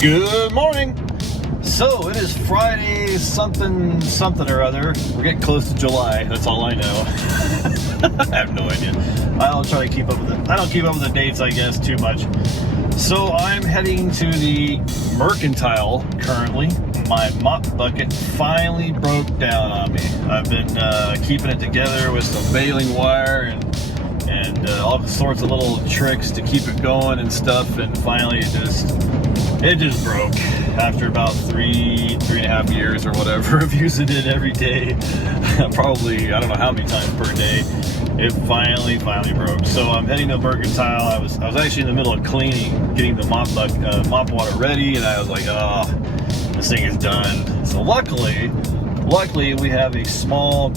Good morning. So it is Friday something or other. We're getting close to July. That's all I know. I have no idea. I don't try to keep up with it. I don't keep up with the dates, I guess, too much. So I'm heading to the Mercantile currently. My mop bucket finally broke down on me. I've been keeping it together with some baling wire and all sorts of little tricks to keep it going and stuff, and finally it just broke after about three and a half years or whatever of using it every day. Probably, I don't know how many times per day. It finally broke. So I'm heading to Mercantile. I was actually in the middle of cleaning, getting the mop water ready, and I was like, oh, this thing is done. So luckily we have a small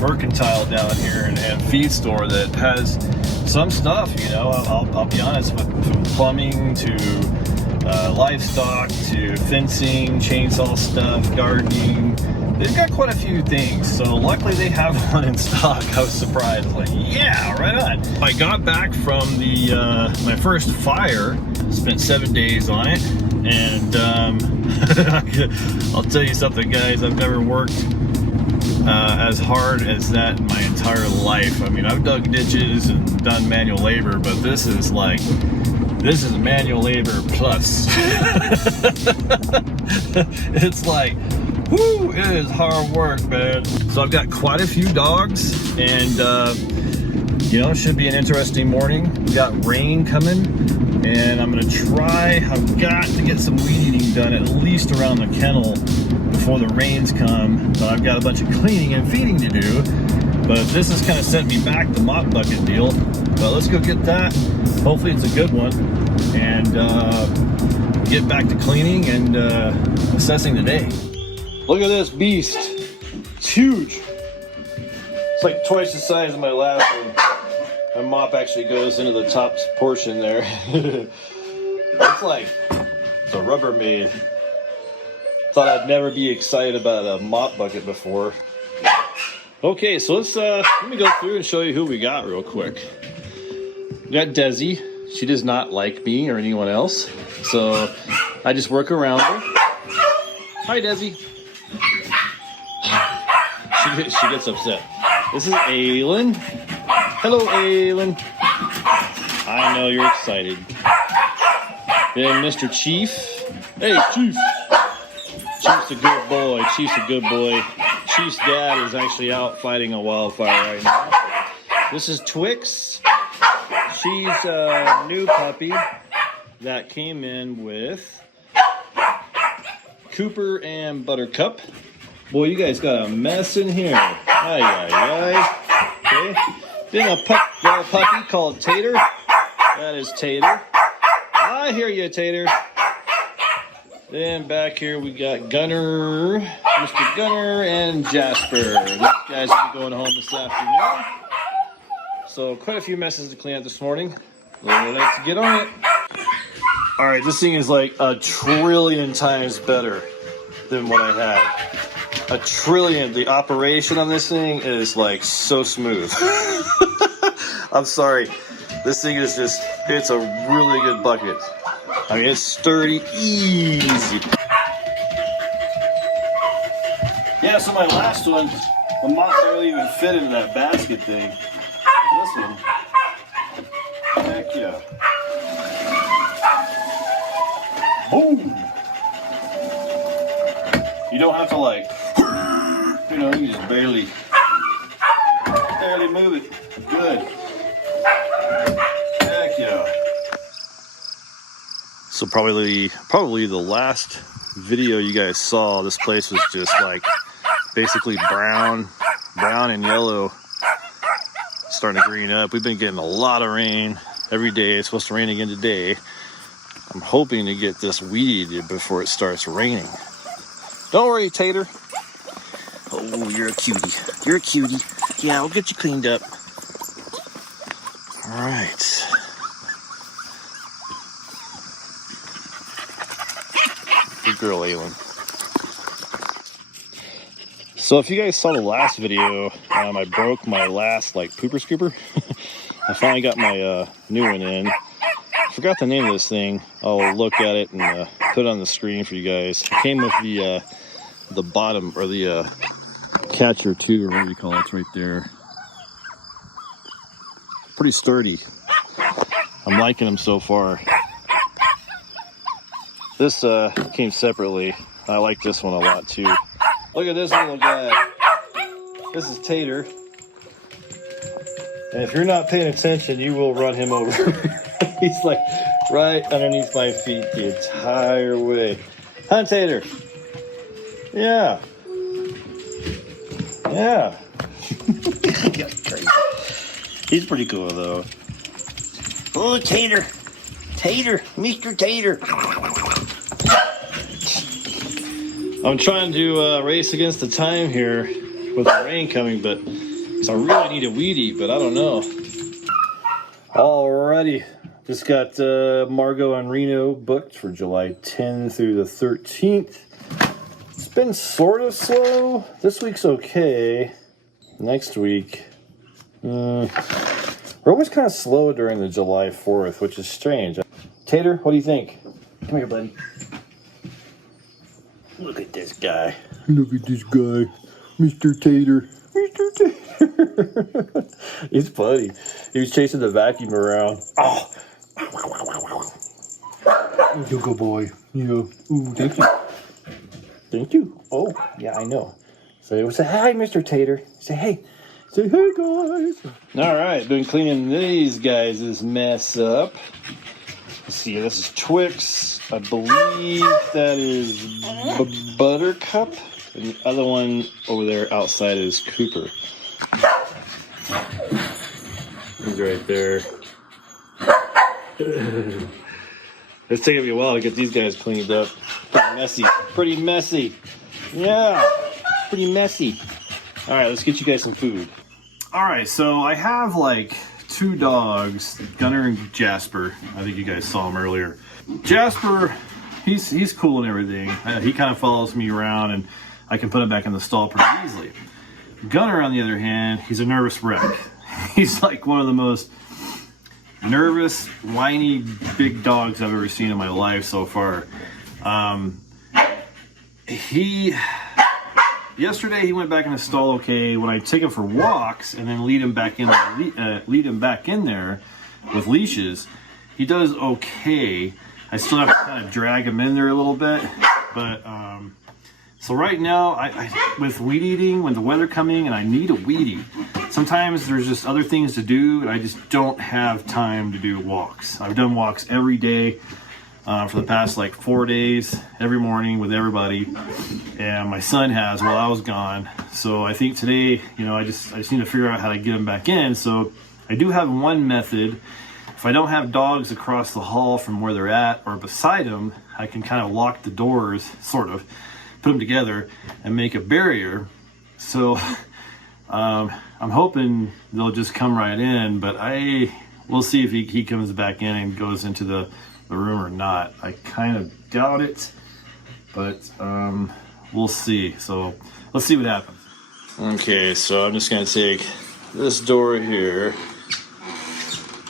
Mercantile down here and feed store that has some stuff, you know. I'll be honest, from plumbing to livestock to fencing, chainsaw stuff, gardening. They've got quite a few things. So luckily they have one in stock. I was surprised. I was like, yeah, right on. I got back from my first fire, spent 7 days on it, and I'll tell you something, guys. I've never worked as hard as that in my entire life. I mean, I've dug ditches and done manual labor, but this is manual labor plus. It's like, whoo, it is hard work, man. So I've got quite a few dogs, and you know, it should be an interesting morning. We got rain coming, and I've got to get some weed eating done at least around the kennel before the rains come. But I've got a bunch of cleaning and feeding to do. But this is kind of setting me back, the mop bucket deal. But let's go get that. Hopefully it's a good one, and get back to cleaning and assessing the day. Look at this beast. It's huge. It's like twice the size of my last one. My mop actually goes into the top portion there. It's like it's a Rubbermaid. Thought I'd never be excited about a mop bucket before. Okay, so let me go through and show you who we got real quick. We got Desi. She does not like me or anyone else, so I just work around her. Hi, Desi. She gets upset. This is Aylin. Hello, Aylin. I know you're excited. Then Mr. Chief. Hey, Chief. Chief's a good boy. Chief's a good boy. Chief's dad is actually out fighting a wildfire right now. This is Twix. She's a new puppy that came in with Cooper and Buttercup. Boy, you guys got a mess in here. Ay. Okay. Then a little puppy called Tater. That is Tater. I hear you, Tater. Then back here we got Gunner, Mr. Gunner, and Jasper. These guys will be going home this afternoon. So quite a few messes to clean up this morning. Let's get on it. All right, this thing is like 1 trillion times better than what I had. 1 trillion. The operation on this thing is like so smooth. I'm sorry. This thing is it's a really good bucket. I mean, it's sturdy, easy. Yeah, so my last one, the mop barely even fit into that basket thing. This one, heck yeah. Boom! You don't have to you just barely move it. Good. Heck yeah. So probably the last video you guys saw, this place was just like basically brown and yellow, starting to green up. We've been getting a lot of rain every day. It's supposed to rain again today. I'm hoping to get this weeded before it starts raining. Don't worry, Tater. Oh, you're a cutie. You're a cutie. Yeah, I'll get you cleaned up. All right. Good girl, Aylin. So if you guys saw the last video, I broke my last pooper scooper. I finally got my new one in. forgot the name of this thing. I'll look at it and put it on the screen for you guys. It came with the bottom, or the catcher too, or whatever you call it. It's right there. Pretty sturdy. I'm liking them so far. This came separately. I like this one a lot too. Look at this little guy. This is Tater. And if you're not paying attention, you will run him over. He's like right underneath my feet the entire way. Huh, Tater? Yeah. Yeah. He's pretty cool though. Oh, Tater. Tater. Mr. Tater. I'm trying to race against the time here with the rain coming, but so I really need a weed eat, but I don't know. Alrighty. Just got Margot and Reno booked for July 10 through the 13th. It's been sort of slow. This week's okay. Next week, we're always kind of slow during the July 4th, which is strange. Tater, what do you think? Come here, buddy. Look at this guy. Look at this guy. Mr. Tater. Mr. Tater. He's funny. He was chasing the vacuum around. Oh. You good boy. Yeah. Ooh, thank you. Thank you. Oh, yeah, I know. So say hi, Mr. Tater. Say hey. Say hey, guys. All right, been cleaning these guys' mess up. Let's see, this is Twix. I believe that is Buttercup. And the other one over there outside is Cooper. He's right there. It's taking me a while to get these guys cleaned up. Pretty messy. Pretty messy. Yeah. Pretty messy. All right, let's get you guys some food. All right, so I have like 2 dogs, Gunner and Jasper. I think you guys saw him earlier. Jasper, he's cool and everything. He kind of follows me around, and I can put him back in the stall pretty easily. Gunner, on the other hand, he's a nervous wreck. He's like one of the most nervous, whiny, big dogs I've ever seen in my life so far. Yesterday he went back in the stall okay. When I take him for walks and then lead him back in there with leashes, he does okay. I still have to kind of drag him in there a little bit, but so right now, I with weed eating, when the weather coming and I need a weed eat, sometimes there's just other things to do and I just don't have time to do walks. I've done walks every day for the past like 4 days, every morning with everybody, and my son has while I was gone. So I think today, I just need to figure out how to get him back in. So I do have one method. If I don't have dogs across the hall from where they're at or beside them, I can kind of lock the doors, sort of, put them together and make a barrier. So I'm hoping they'll just come right in, but we'll see if he comes back in and goes into the room or not. I kind of doubt it, but we'll see. So let's see what happens. Okay, so I'm just gonna take this door here,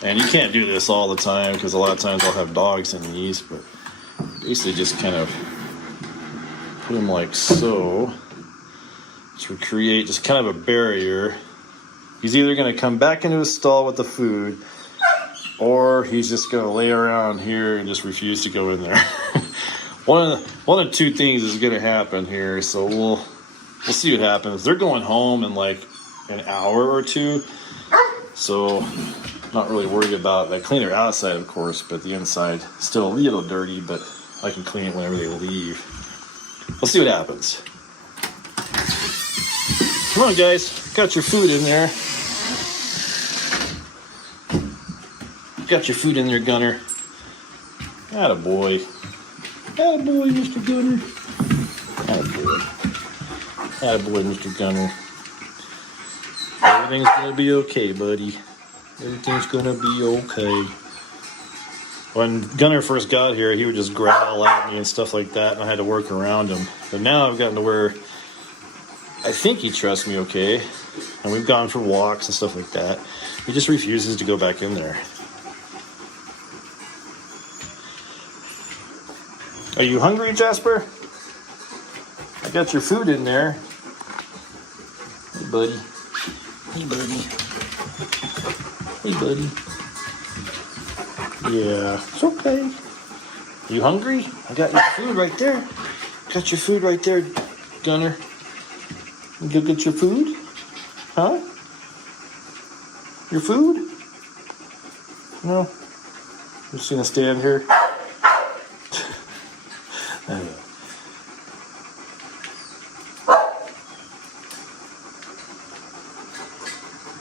and you can't do this all the time because a lot of times I'll have dogs in these, but basically just kind of put them like so to create just kind of a barrier. He's either going to come back into his stall with the food, or he's just going to lay around here and just refuse to go in there. One of 2 things is going to happen here, so we'll see what happens. They're going home in like an hour or 2, so not really worried about that. Clean their outside, of course, but the inside still a little dirty, but I can clean it whenever they leave. We'll see what happens. Come on, guys. Got your food in there. Got your food in there, Gunner. Attaboy. Attaboy, Mr. Gunner. Attaboy. Attaboy, Mr. Gunner. Everything's gonna be okay, buddy. Everything's gonna be okay. When Gunner first got here, he would just growl at me and stuff like that, and I had to work around him. But now I've gotten to where I think he trusts me okay, and we've gone for walks and stuff like that. He just refuses to go back in there. Are you hungry, Jasper? I got your food in there. Hey, buddy. Hey, buddy. Hey, buddy. Yeah, it's okay. You hungry? I got your food right there. Got your food right there, Gunner. You go get your food? Huh? Your food? No. I'm just gonna stand here.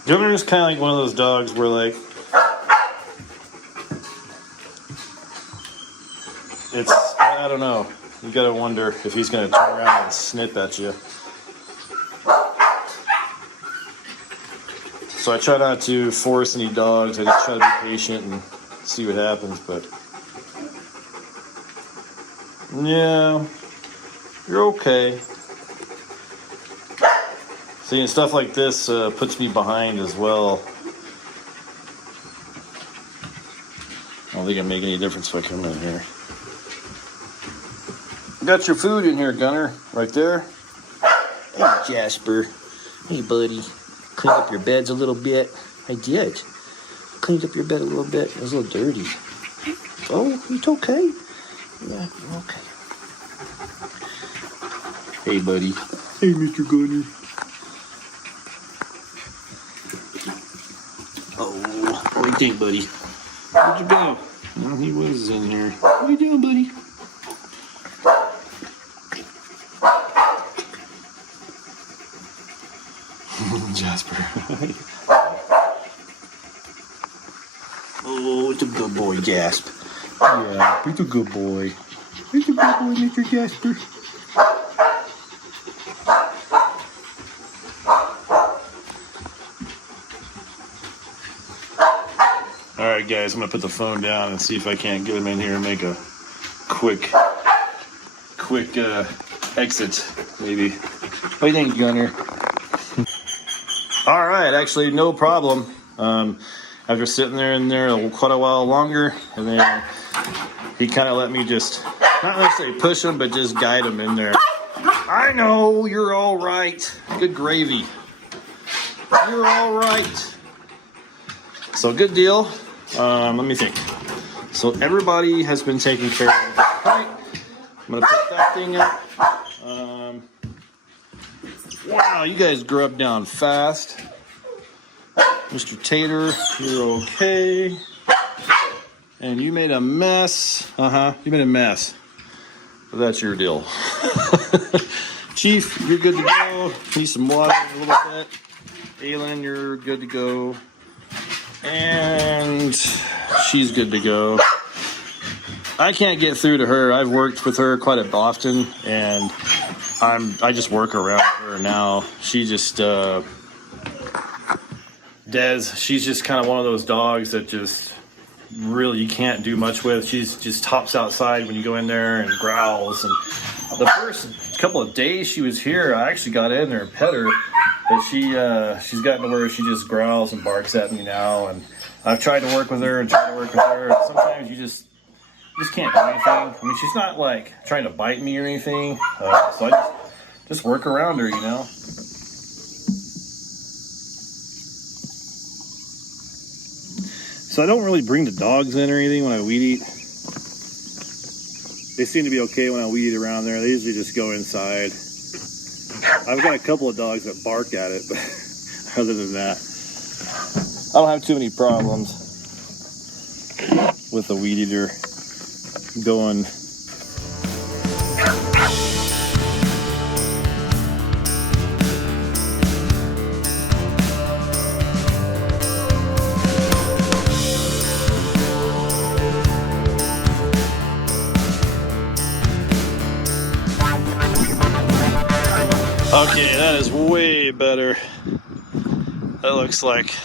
Gunner is kind of like one of those dogs where, like, I don't know. You gotta wonder if he's gonna turn around and snip at you. So I try not to force any dogs. I just try to be patient and see what happens. But yeah, you're okay. See, and stuff like this puts me behind as well. I don't think it'll make any difference if I come in here. Got your food in here, Gunner, right there. Hey, Jasper. Hey, buddy. Clean up your beds a little bit. I did. Cleaned up your bed a little bit. It was a little dirty. Oh, it's okay. Yeah, you're okay. Hey, buddy. Hey, Mr. Gunner. Oh, what do you think, buddy? Where'd you go? Well, he was in here. What are you doing, buddy? Jasper. Oh, it's a good boy, Jasper. Yeah, it's a good boy. It's a good boy, Mr. Jasper. Alright, guys, I'm going to put the phone down and see if I can't get him in here and make a quick exit, maybe. What do you think, Gunner? All right, actually, no problem. After sitting there in there quite a while longer, and then he kind of let me just, not necessarily push him, but just guide him in there. I know, you're all right. Good gravy. You're all right. So good deal. Let me think. So everybody has been taken care of. Right. I'm gonna put that thing up. Wow, you guys grew up down fast. Mr. Tater, you're okay. And you made a mess. You made a mess. But that's your deal. Chief, you're good to go. Need some water a little bit. Aylin, you're good to go. And she's good to go. I can't get through to her. I've worked with her quite often, and I just work around her now. She just Des, she's just kind of one of those dogs that just really you can't do much with. She's just hops outside when you go in there and growls. And the first couple of days she was here, I actually got in there and pet her, but she's gotten to where she just growls and barks at me now. And I've tried to work with her and tried to work with her. And sometimes you just can't do anything. I mean, she's not like trying to bite me or anything, so I just work around her, you know. So I don't really bring the dogs in or anything when I weed eat. They seem to be okay when I weed eat around there. They usually just go inside. I've got a couple of dogs that bark at it, but other than that, I don't have too many problems with the weed eater going. Okay, that is way better. That looks like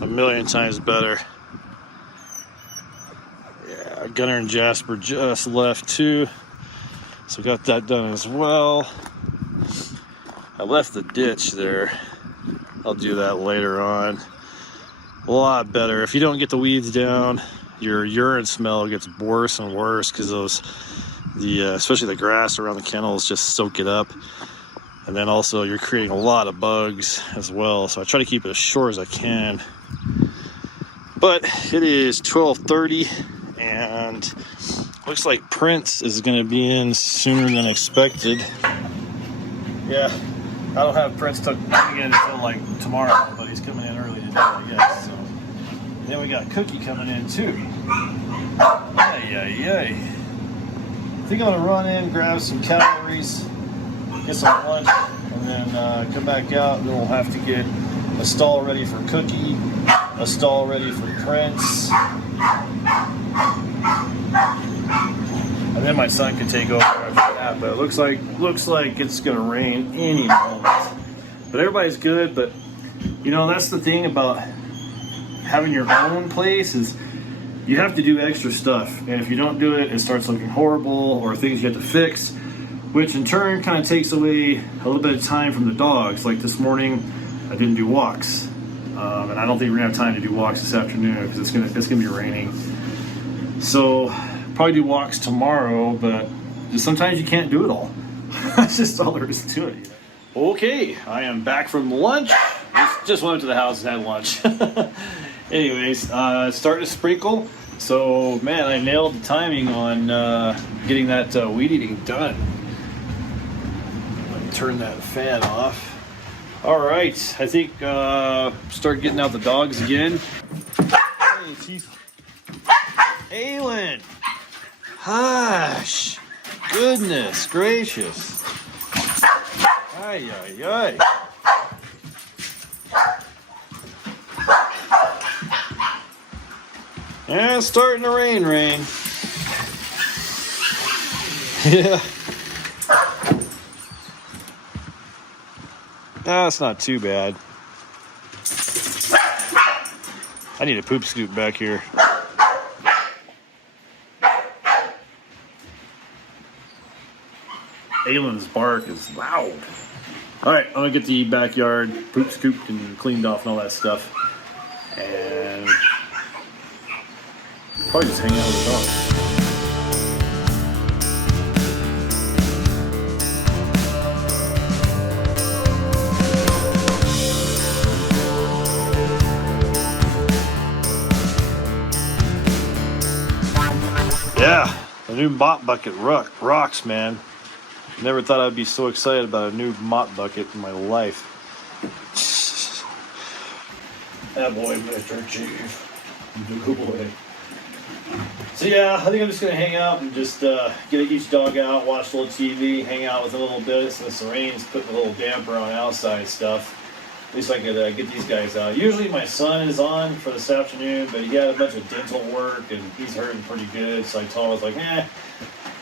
a million times better. Yeah, Gunner and Jasper just left too, so got that done as well. I left the ditch there. I'll do that later on. A lot better. If you don't get the weeds down, your urine smell gets worse and worse because especially the grass around the kennels just soak it up. And then also you're creating a lot of bugs as well. So I try to keep it as short as I can. But it is 12:30 and looks like Prince is going to be in sooner than expected. Yeah, I don't have Prince coming in until like tomorrow, but he's coming in early today, I guess. So then we got Cookie coming in too. Yay. I think I'm going to run in, grab some calories, get some lunch, and then come back out, and then we'll have to get a stall ready for Cookie, a stall ready for Prince, and then my son can take over after that. But it looks like it's gonna rain any moment. But everybody's good. But you know, that's the thing about having your own place is you have to do extra stuff, and if you don't do it, it starts looking horrible, or things you have to fix, which in turn kind of takes away a little bit of time from the dogs. Like this morning, I didn't do walks, and I don't think we're gonna have time to do walks this afternoon because it's gonna be raining. So probably do walks tomorrow, but just sometimes you can't do it all. That's just all there is to it. Okay, I am back from lunch. Just went up to the house and had lunch. Anyways, starting to sprinkle. So man, I nailed the timing on getting that weed eating done. Let me turn that fan off. All right, I think start getting out the dogs again. Hey, Chief. Aylin! Hush! Goodness gracious! Ay. Yeah, it's starting to rain. Yeah. That's not too bad. I need a poop scoop back here. Aylin's bark is loud. All right, I'm gonna get the backyard poop scooped and cleaned off and all that stuff, and probably just hang out with the dog. Yeah, the new mop bucket rocks, man. Never thought I'd be so excited about a new mop bucket in my life. That boy, Mr. Chief. Good boy. So yeah, I think I'm just gonna hang out and just get each dog out, watch a little TV, hang out with a little bit since the rain's putting a little damper on outside stuff. At least I could get these guys out. Usually my son is on for this afternoon, but he had a bunch of dental work and he's hurting pretty good. So I told him, I was like,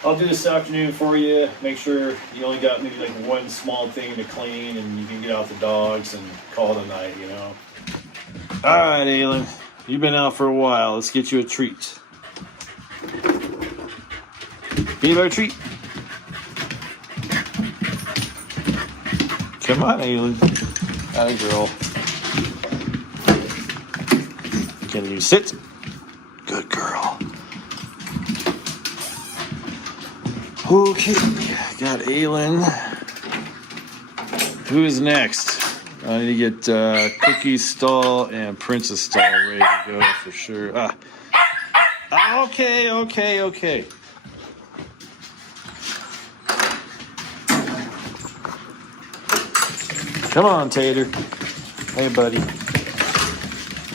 I'll do this afternoon for you. Make sure you only got maybe like one small thing to clean and you can get out the dogs and call it a night, you know. All right, Aylin, you've been out for a while. Let's get you a treat. Peanut butter treat. Come on, Aylin. Atta girl. Can you sit? Good girl. Okay, got Aylin. Who is next? I need to get Cookie's stall and Prince's stall ready to go for sure. Okay. Come on, Tater. Hey, buddy.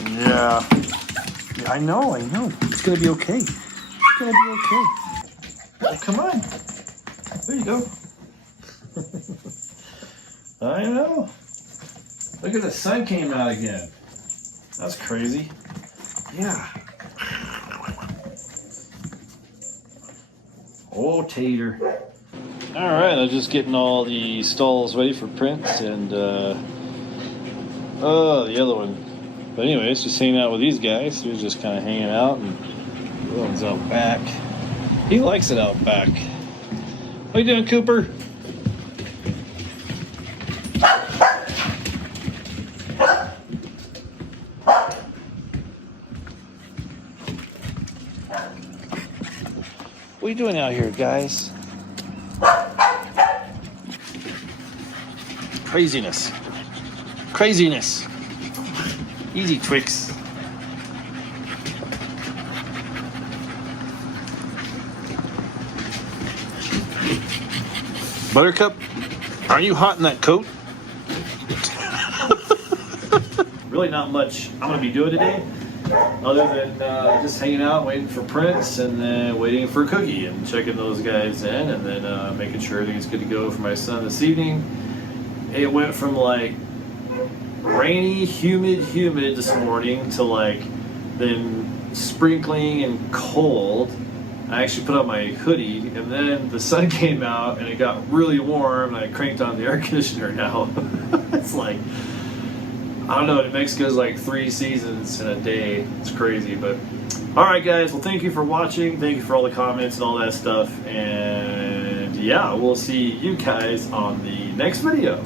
Yeah, I know. It's gonna be okay. Oh, come on. There you go. I know. Look at the sun came out again. That's crazy. Yeah. Oh, Tater. All right, I'm just getting all the stalls ready for Prince and the other one. But anyways, just hanging out with these guys. He's just kind of hanging out, and the other one's out back. He likes it out back. What you doing, Cooper? What are you doing out here, guys? Craziness. Craziness. Easy, Twix. Buttercup, aren't you hot in that coat? Really not much I'm going to be doing today, other than just hanging out, waiting for Prince, and then waiting for Cookie, and checking those guys in, and then making sure everything's good to go for my son this evening. It went from like rainy, humid this morning to like then sprinkling and cold. I actually put on my hoodie, and then the sun came out and it got really warm, and I cranked on the air conditioner now. It's like, I don't know, New Mexico's like 3 seasons in a day. It's crazy, but all right, guys. Well, thank you for watching. Thank you for all the comments and all that stuff. And yeah, we'll see you guys on the next video.